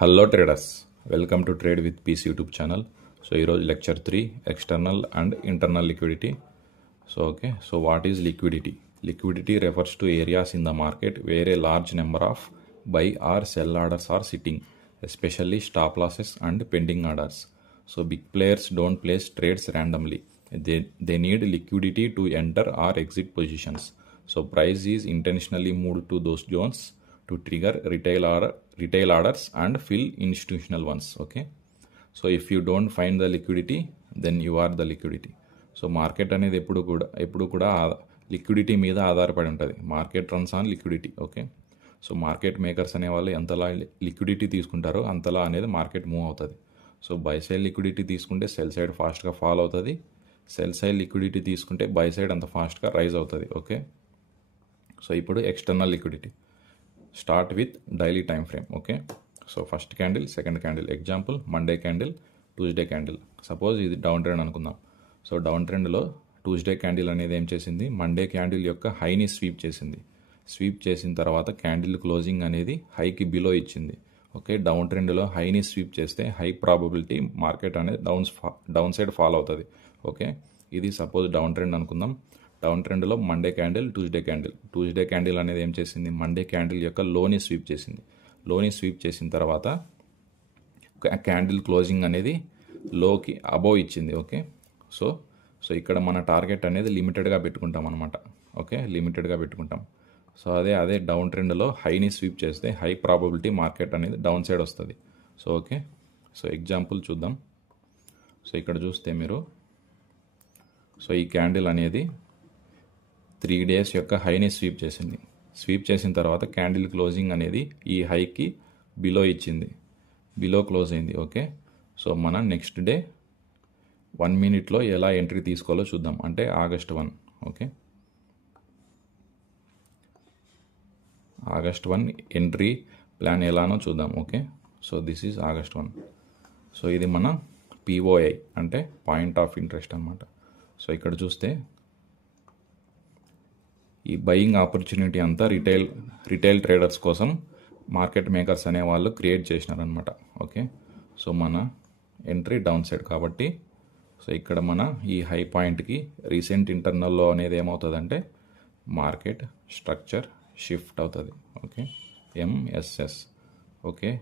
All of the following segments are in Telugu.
Hello traders, welcome to trade with peace YouTube channel. So ఈరోజు lecture 3, external and internal liquidity. So what is liquidity? Liquidity refers to areas in the market where a large number of buy or sell orders are sitting, especially stop losses and pending orders. So big players don't place trades randomly. They need liquidity to enter or exit positions. So price is intentionally moved to those zones to trigger retail orders and fill institutional ones. Okay. So if you don't find the liquidity, then you are the liquidity. So market అనేది ఎప్పుడు కూడా లిక్విడిటీ మీద ఆధారపడి ఉంటుంది. Market runs on liquidity. Okay. So market makers అనే వాళ్ళు ఎంతలా లిక్విడిటీ తీసుకుంటారో అంతలా అనేది మార్కెట్ మూవ్ అవుతుంది. సో బై సైడ్ లిక్విడిటీ తీసుకుంటే సెల్ సైడ్ ఫాస్ట్గా ఫాల్ అవుతుంది. సెల్ సైడ్ లిక్విడిటీ తీసుకుంటే బై సైడ్ అంత ఫాస్ట్గా రైజ్ అవుతుంది. ఓకే. సో ఇప్పుడు external liquidity start with daily time frame. Okay. So first candle, second candle. Example Monday candle, Tuesday candle. Suppose ఇది డౌన్ ట్రెండ్ అనుకుందాం. సో డౌన్ ట్రెండ్లో ట్యూస్డే క్యాండిల్ అనేది ఏం చేసింది, మండే క్యాండిల్ యొక్క హైని స్వీప్ చేసింది. స్వీప్ చేసిన తర్వాత క్యాండిల్ క్లోజింగ్ అనేది హైకి బిలో ఇచ్చింది. ఓకే. డౌన్ ట్రెండ్లో హైని స్వీప్ చేస్తే హై ప్రాబబిలిటీ మార్కెట్ అనేది డౌన్ సైడ్ ఫాల్ అవుతుంది. ఓకే. ఇది సపోజ్ డౌన్ ట్రెండ్ అనుకుందాం. డౌన్ ట్రెండ్లో మండే క్యాండిల్, ట్యూస్డే క్యాండిల్ అనేది ఏం చేసింది, మండే క్యాండిల్ యొక్క లోని స్వీప్ చేసింది. లోని స్వీప్ చేసిన తర్వాత క్యాండిల్ క్లోజింగ్ అనేది లోకి అబోవ్ ఇచ్చింది. ఓకే. సో ఇక్కడ మన టార్గెట్ అనేది లిమిటెడ్గా పెట్టుకుంటాం అనమాట. ఓకే. లిమిటెడ్గా పెట్టుకుంటాం. సో అదే డౌన్ ట్రెండ్లో హైని స్వీప్ చేస్తే హై ప్రాబబిలిటీ మార్కెట్ అనేది డౌన్ సైడ్ వస్తుంది. So okay. సో ఎగ్జాంపుల్ చూద్దాం. సో ఇక్కడ చూస్తే మీరు, సో ఈ క్యాండిల్ అనేది 3 days యొక్క హైని స్వీప్ చేసింది. స్వీప్ చేసిన తర్వాత క్యాండిల్ క్లోజింగ్ అనేది ఈ హైకి బిలో ఇచ్చింది, బిలో క్లోజ్ అయింది. ఓకే. సో మనం నెక్స్ట్ డే 1 minute ఎలా ఎంట్రీ తీసుకోవాలో చూద్దాం. అంటే August 1. Okay. August 1 entry plan ఎలానో చూద్దాం. Okay. So this is August 1. So ఇది మన POI అంటే పాయింట్ ఆఫ్ ఇంట్రెస్ట్ అనమాట. సో ఇక్కడ చూస్తే ఈ బయింగ్ ఆపర్చునిటీ అంతా రిటైల్ ట్రేడర్స్ కోసం మార్కెట్ మేకర్స్ అనే వాళ్ళు క్రియేట్ చేసినారనమాట. ఓకే. సో మన ఎంట్రీ డౌన్ సైడ్ కాబట్టి, సో ఇక్కడ మన ఈ హై పాయింట్కి రీసెంట్ ఇంటర్నల్లో అనేది ఏమవుతుందంటే మార్కెట్ స్ట్రక్చర్ షిఫ్ట్ అవుతుంది. ఓకే. MSS. ఓకే.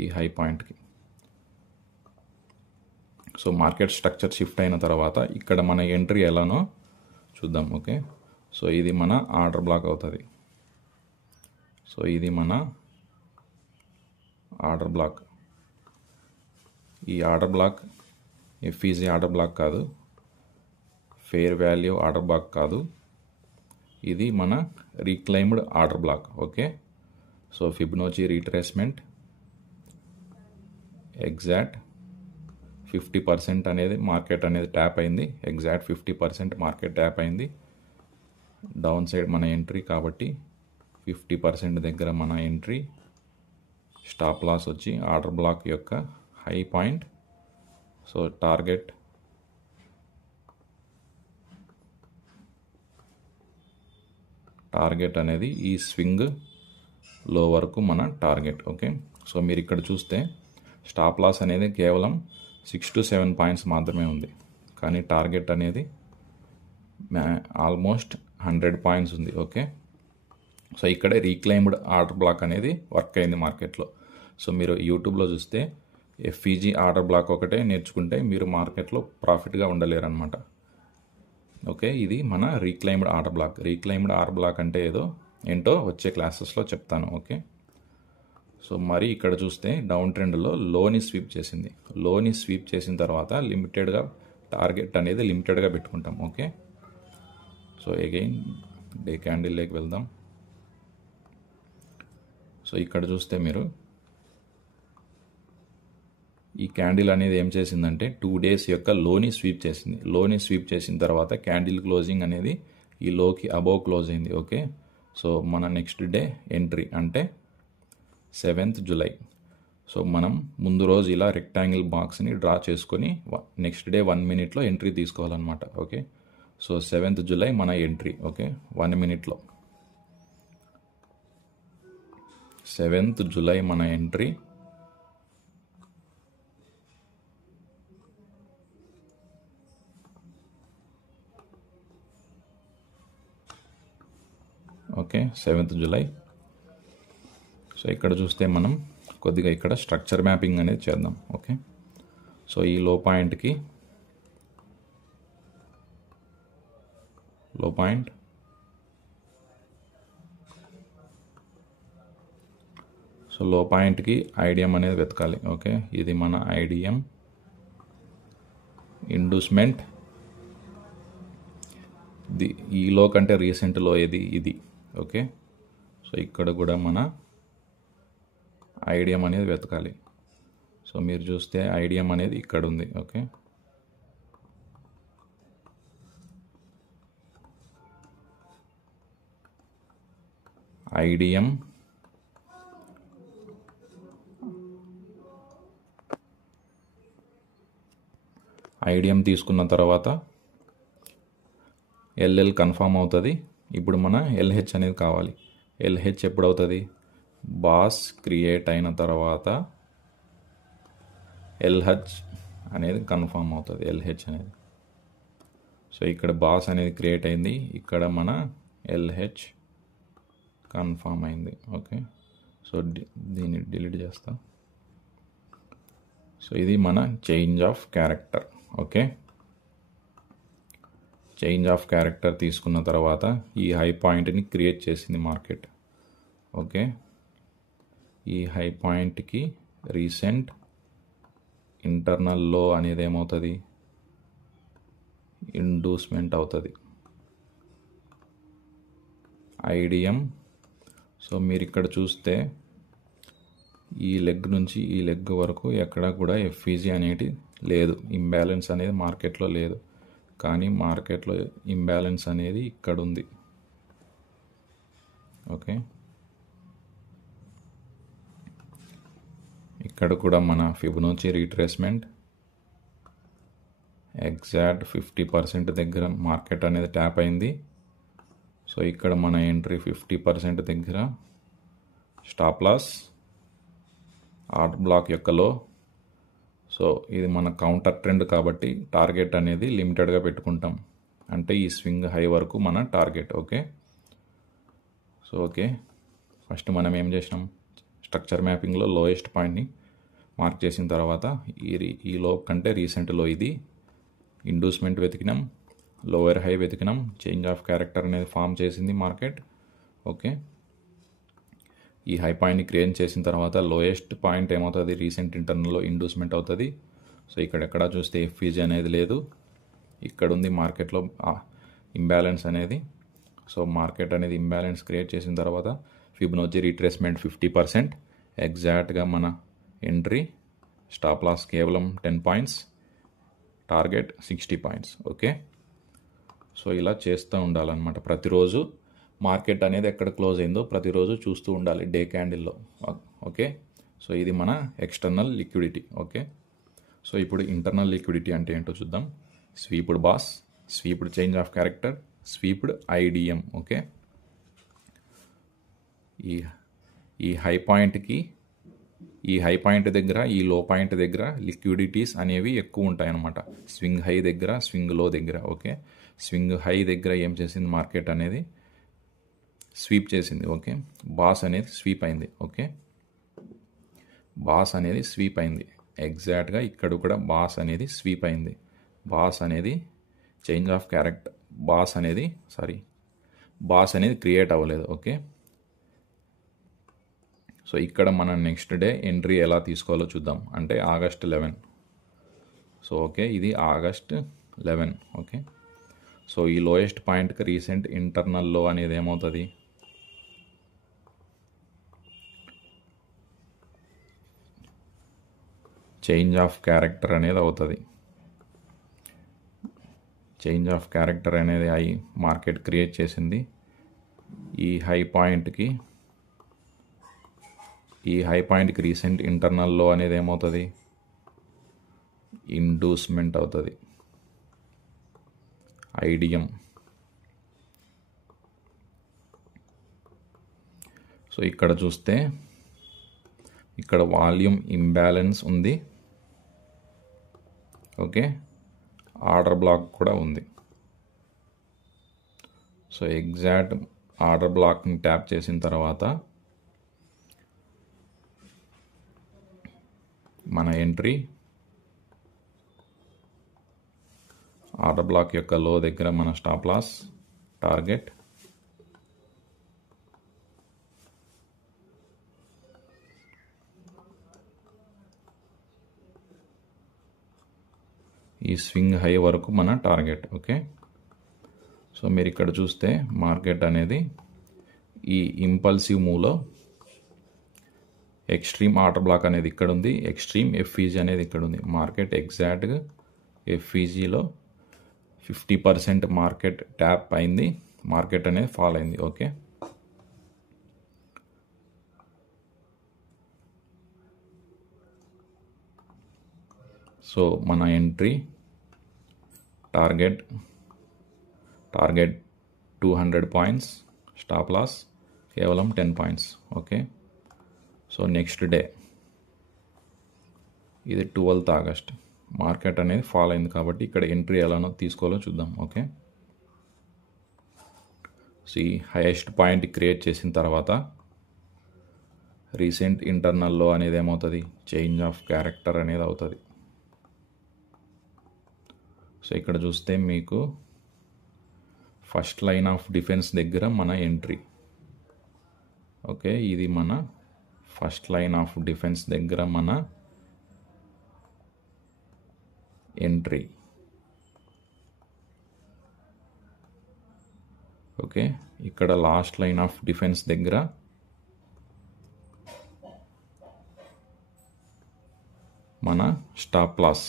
ఈ హై పాయింట్కి సో మార్కెట్ స్ట్రక్చర్ షిఫ్ట్ అయిన తర్వాత ఇక్కడ మన ఎంట్రీ ఎలానో చూద్దాం. ఓకే. సో ఇది మన ఆర్డర్ బ్లాక్ అవుతుంది. సో ఇది మన ఆర్డర్ బ్లాక్. ఈ order block FEG order block కాదు, ఫెయిర్ వాల్యూ ఆర్డర్ బ్లాక్ కాదు, ఇది మన reclaimed order block. Okay. So Fibonacci retracement exact 50% అనేది మార్కెట్ అనేది ట్యాప్ అయింది. ఎగ్జాక్ట్ 50% మార్కెట్ ట్యాప్ అయింది. డౌన్ సైడ్ మన ఎంట్రీ కాబట్టి 50% దగ్గర మన ఎంట్రీ. స్టాప్ లాస్ వచ్చి ఆర్డర్ బ్లాక్ యొక్క హై పాయింట్. సో టార్గెట్ అనేది ఈ స్వింగ్ లో వరకు మన టార్గెట్. ఓకే. సో మీరు ఇక్కడ చూస్తే స్టాప్ లాస్ అనేది కేవలం 6 to 7 points మాత్రమే ఉంది, కానీ టార్గెట్ అనేది ఆల్మోస్ట్ 100 points ఉంది. ఓకే. సో ఇక్కడే రీక్లైమ్డ్ ఆర్డర్ బ్లాక్ అనేది వర్క్ అయింది మార్కెట్లో. సో మీరు యూట్యూబ్లో చూస్తే FEG ఆర్డర్ బ్లాక్ ఒకటే నేర్చుకుంటే మీరు మార్కెట్లో ప్రాఫిట్గా ఉండలేరు అనమాట. ఓకే. ఇది మన reclaimed order black. రీక్లైమ్డ్ order black అంటే ఏంటో వచ్చే క్లాసెస్లో చెప్తాను. ఓకే. సో మరి ఇక్కడ చూస్తే డౌన్ ట్రెండ్లో లోని స్వీప్ చేసింది. లోని స్వీప్ చేసిన తర్వాత లిమిటెడ్గా టార్గెట్ అనేది లిమిటెడ్గా పెట్టుకుంటాం. ఓకే. సో అగైన్ డే క్యాండిల్లోకి వెళ్దాం. సో ఇక్కడ చూస్తే మీరు ఈ క్యాండిల్ అనేది ఏం చేసిందంటే 2 days యొక్క లోని స్వీప్ చేసింది. లోని స్వీప్ చేసిన తర్వాత క్యాండిల్ క్లోజింగ్ అనేది ఈ లోకి అబోవ్ క్లోజ్ అయింది. ఓకే. సో మన నెక్స్ట్ డే ఎంట్రీ అంటే 7th July. సో మనం ముందు రోజు ఇలా రెక్టాంగిల్ బాక్స్ని డ్రా చేసుకొని నెక్స్ట్ డే 1 minute ఎంట్రీ తీసుకోవాలన్నమాట. ఓకే. సో 7th July మన entry. Okay. 1 minute. 7th July మన entry. Okay, 7th July. So ఇక్కడ చూస్తే మనం కొద్దిగా ఇక్కడ స్ట్రక్చర్ మ్యాపింగ్ అనేది చేద్దాం. ఓకే, సో ఈ లో పాయింట్ సో లో పాయింట్కి ఐడిఎం అనేది వెతకాలి. ఓకే, ఇది మన ఐడిఎం ఇండ్యూస్మెంట్. ఈ లో కంటే రీసెంట్ లో ఇది. ఓకే, సో ఇక్కడ కూడా మన ఐడిఎం అనేది వెతకాలి. సో మీరు చూస్తే ఐడిఎం అనేది ఇక్కడ ఉంది. ఓకే, ఐడిఎం తీసుకున్న తర్వాత ఎల్ఎల్ కన్ఫామ్ అవుతుంది. ఇప్పుడు మన ఎల్హెచ్ అనేది కావాలి. ఎల్హెచ్ ఎప్పుడు అవుతుంది? బాస్ క్రియేట్ అయిన తర్వాత ఎల్హెచ్ అనేది కన్ఫామ్ అవుతుంది. ఎల్హెచ్ అనేది. సో ఇక్కడ బాస్ అనేది క్రియేట్ అయింది, ఇక్కడ మన ఎల్హెచ్ కన్ఫామ్ అయింది. ఓకే, సో దీన్ని డిలీట్ చేస్తా. సో ఇది మన change of character. Okay, change of character తీసుకున్న తర్వాత ఈ హై పాయింట్ని క్రియేట్ చేసింది మార్కెట్. ఓకే, ఈ హై పాయింట్కి రీసెంట్ ఇంటర్నల్ లో అనేది ఏమవుతుంది? ఇండ్యూస్మెంట్ అవుతుంది. ఐడిఎం. సో మీరు ఇక్కడ చూస్తే ఈ లెగ్ నుంచి ఈ లెగ్ వరకు ఎక్కడ కూడా ఎఫ్ఈజీ అనేది లేదు, ఇంబ్యాలెన్స్ అనేది మార్కెట్లో లేదు. కానీ మార్కెట్లో ఇంబ్యాలెన్స్ అనేది ఇక్కడ ఉంది. ఓకే, ఇక్కడ కూడా మన ఫిబొనాచి రీట్రేస్మెంట్ ఎగ్జాక్ట్ 50% దగ్గర మార్కెట్ అనేది ట్యాప్ అయింది. సో ఇక్కడ మన ఎంట్రీ 50% దగ్గర, స్టాప్ లాస్ ఆర్ట్ బ్లాక్ యొక్క లో. సో ఇది మన కౌంటర్ ట్రెండ్ కాబట్టి టార్గెట్ అనేది లిమిటెడ్గా పెట్టుకుంటాం, అంటే ఈ స్వింగ్ హై వరకు మన target. Okay, so okay, first మనం ఏం చేసినాం? స్ట్రక్చర్ మ్యాపింగ్లో లోయెస్ట్ పాయింట్ని మార్క్ చేసిన తర్వాత ఈ లో కంటే రీసెంట్ లో ఇది ఇండ్యూస్మెంట్ వెతికినాం, లోయర్ హై వెతికినాం, చేంజ్ ఆఫ్ క్యారెక్టర్ అనేది ఫామ్ చేసింది మార్కెట్. ఓకే, ఈ హై పాయింట్ని క్రియేట్ చేసిన తర్వాత లోయెస్ట్ పాయింట్ ఏమవుతుంది? రీసెంట్ ఇంటర్నల్లో ఇండ్యూస్మెంట్ అవుతుంది. సో ఇక్కడ ఎక్కడ చూస్తే ఎఫ్ఈజీ అనేది లేదు, ఇక్కడ ఉంది మార్కెట్లో ఇంబ్యాలెన్స్ అనేది. సో మార్కెట్ అనేది ఇంబ్యాలెన్స్ క్రియేట్ చేసిన తర్వాత ఫిబొనాచి రీట్రేస్మెంట్ 50%, ఎగ్జాక్ట్గా మన ఎంట్రీ, స్టాప్ లాస్ కేవలం 10 points, target 60 points. Okay, so ఇలా చేస్తూ ఉండాలన్నమాట. ప్రతిరోజు మార్కెట్ అనేది ఎక్కడ క్లోజ్ అయిందో ప్రతిరోజు చూస్తూ ఉండాలి డే క్యాండిల్లో. ఓకే, సో ఇది మన ఎక్స్టర్నల్ లిక్విడిటీ. ఓకే, సో ఇప్పుడు ఇంటర్నల్ లిక్విడిటీ అంటే ఏంటో చూద్దాం. Sweeped BOS, స్వీప్డ్ change of character, sweeped IDM. Okay, ఈ హై పాయింట్కి ఈ హై పాయింట్ దగ్గర ఈ లో పాయింట్ దగ్గర లిక్విడిటీస్ అనేవి ఎక్కువ ఉంటాయి అన్నమాట. స్వింగ్ హై దగ్గర, స్వింగ్ లో దగ్గర. ఓకే, స్వింగ్ హై దగ్గర ఏం చేసింది మార్కెట్ అనేది? స్వీప్ చేసింది. ఓకే, బాస్ అనేది స్వీప్ అయింది. ఓకే, బాస్ అనేది స్వీప్ అయింది. ఎగ్జాక్ట్గా ఇక్కడ కూడా బాస్ అనేది స్వీప్ అయింది. బాస్ అనేది చేంజ్ ఆఫ్ క్యారెక్టర్, బాస్ అనేది క్రియేట్ అవ్వలేదు. ఓకే, సో ఇక్కడ మనం నెక్స్ట్ డే ఎంట్రీ ఎలా తీసుకోవాలో చూద్దాం. అంటే August 11. సో ఓకే, ఇది August 11. ఓకే, సో ఈ లోయెస్ట్ పాయింట్కి రీసెంట్ ఇంటర్నల్ లో అనేది ఏమవుతుంది? చేంజ్ ఆఫ్ క్యారెక్టర్ అనేది అవుతుంది. చేంజ్ ఆఫ్ క్యారెక్టర్ అనేది అయి మార్కెట్ క్రియేట్ చేసింది. ఈ హై పాయింట్కి రీసెంట్ ఇంటర్నల్ లో అనేది ఏమవుతుంది? ఇండ్యూస్మెంట్ అవుతుంది. ఐడిఎం. సో ఇక్కడ చూస్తే ఇక్కడ వాల్యూమ్ ఇంబ్యాలెన్స్ ఉంది. ఓకే, ఆర్డర్ బ్లాక్ కూడా ఉంది. సో ఎగ్జాక్ట్ ఆర్డర్ బ్లాక్ని ట్యాప్ చేసిన తర్వాత మన ఎంట్రీ ఆర్డర్ బ్లాక్ యొక్క లో దగ్గర మన స్టాప్ లాస్, టార్గెట్, ఈ స్వింగ్ హై వరకు మన టార్గెట్. ఓకే, సో మీరు ఇక్కడ చూస్తే మార్కెట్ అనేది ఈ ఇంపల్సివ్ మూవ్లో ఎక్స్ట్రీమ్ ఆర్డర్ బ్లాక్ అనేది ఇక్కడ ఉంది, ఎక్స్ట్రీమ్ ఎఫ్ఈజీ అనేది ఇక్కడ ఉంది. మార్కెట్ ఎగ్జాక్ట్గా ఎఫ్ఈజీలో 50% మార్కెట్ ట్యాప్ అయింది, మార్కెట్ అనేది ఫాల్ అయింది. ఓకే, సో మన entry target 200 points, stop loss కేవలం 10 points. Okay, so next day ఇది 12th ఆగస్ట్, మార్కెట్ అనేది ఫాల్ అయింది కాబట్టి ఇక్కడ ఎంట్రీ ఎలానో తీసుకోవాలో చూద్దాం. ఓకే, సో ఈ హైయెస్ట్ పాయింట్ క్రియేట్ చేసిన తర్వాత రీసెంట్ ఇంటర్నల్ లో అనేది ఏమవుతుంది, చేంజ్ ఆఫ్ క్యారెక్టర్ అనేది అవుతుంది. సో ఇక్కడ చూస్తే మీకు ఫస్ట్ లైన్ ఆఫ్ డిఫెన్స్ దగ్గర మన ఎంట్రీ. ఓకే, ఇది మన ఫస్ట్ లైన్ ఆఫ్ డిఫెన్స్ దగ్గర మన ఎంట్రీ. ఓకే, ఇక్కడ లాస్ట్ లైన్ ఆఫ్ డిఫెన్స్ దగ్గర మన stop loss.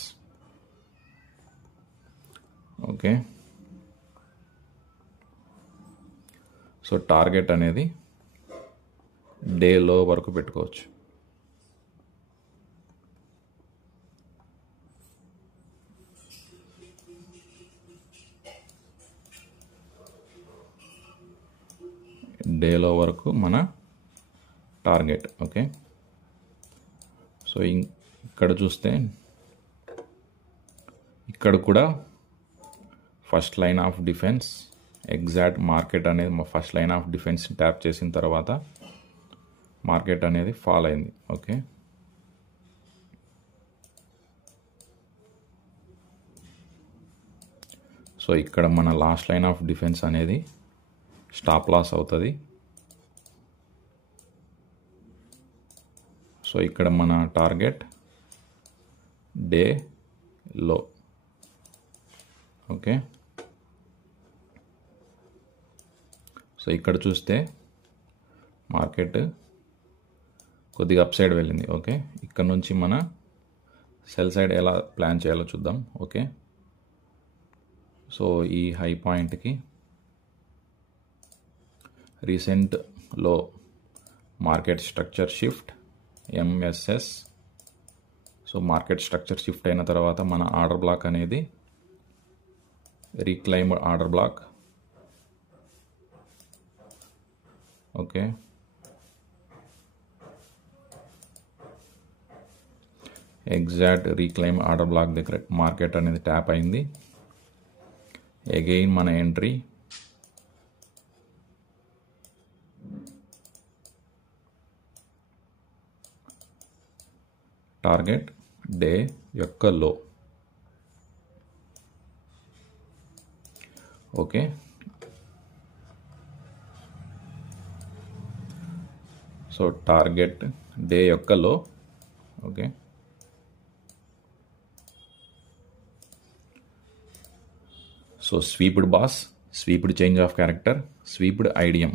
Okay, so target అనేది డే లో వరకు పెట్టుకోవచ్చు. డేలో వరకు మన టార్గెట్. ఓకే, సో ఇక్కడ చూస్తే ఇక్కడ కూడా first line of defence, exact market అనేది first line of defence tap చేసిన తర్వాత మార్కెట్ అనేది ఫాల్ అయింది. ఓకే, సో ఇక్కడ మన లాస్ట్ లైన్ ఆఫ్ డిఫెన్స్ అనేది స్టాప్ లాస్ అవుతుంది. సో ఇక్కడ మన టార్గెట్ డే లో. ఓకే, సో ఇక్కడ చూస్తే మార్కెట్ కొద్దిగా అప్ సైడ్ వెళ్ళింది. ఓకే, ఇక్కడ నుంచి మన సెల్ సైడ్ ఎలా ప్లాన్ చేయాలో చూద్దాం. ఓకే, సో ఈ హై పాయింట్కి రీసెంట్ లో market structure shift MSS. So market structure shift అయిన తర్వాత మన ఆర్డర్ బ్లాక్ అనేది reclaim order block. Okay, exact reclaim order block దగ్గర మార్కెట్ అనేది ట్యాప్ అయింది. అగైన్ మన ఎంట్రీ టార్గెట్ డే యొక్క low. Okay, so target day యొక్క low. Okay, so swept BOS, స్వీప్డ్ change of character, swept IDM.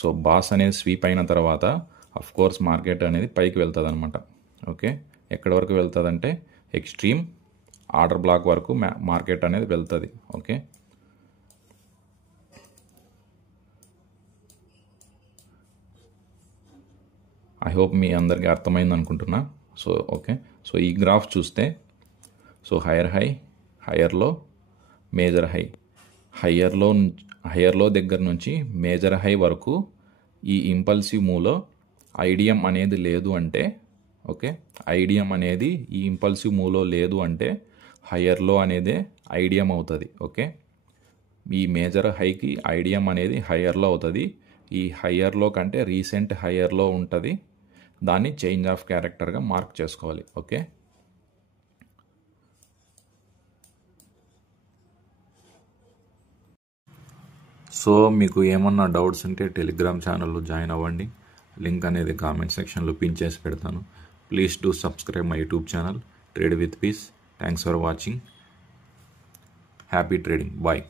So BOS అనేది స్వీప్ అయిన తర్వాత అఫ్ కోర్స్ మార్కెట్ అనేది పైకి వెళ్తుంది అనమాట. ఓకే, ఎక్కడి వరకు వెళ్తుంది అంటే ఎక్స్ట్రీమ్ ఆర్డర్ బ్లాక్ వరకు మార్కెట్ అనేది వెళ్తుంది. ఓకే, ఐ హోప్ మీ అందరికీ అర్థమైంది అనుకుంటున్నా. సో ఓకే, సో ఈ గ్రాఫ్ చూస్తే సో హైయర్ హై, హైయర్ లో, మేజర్ హై, హైయర్ లో దగ్గర నుంచి మేజర్ హై వరకు ఈ ఇంపల్సివ్ మూవ్లో ఐడియం అనేది లేదు అంటే ఓకే, ఐడియం అనేది ఈ ఇంపల్సివ్ మూవ్లో లేదు అంటే హయ్యర్లో అనేదే ఐడియం అవుతుంది. ఓకే, ఈ మేజర్ హైకి ఐడియం అనేది హయ్యర్లో అవుతుంది. ఈ హయ్యర్లో కంటే రీసెంట్ హయ్యర్లో ఉంటుంది. దాన్ని చేంజ్ ఆఫ్ క్యారెక్టర్గా మార్క్ చేసుకోవాలి. ఓకే, సో మీకు ఏమన్నా డౌట్స్ ఉంటే టెలిగ్రామ్ ఛానల్లో జాయిన్ అవ్వండి. లింక్ అనేది కామెంట్ సెక్షన్లో పిన్ చేసి పెడతాను. Please do subscribe my YouTube channel trade with peace. Thanks for watching. Happy trading. Bye.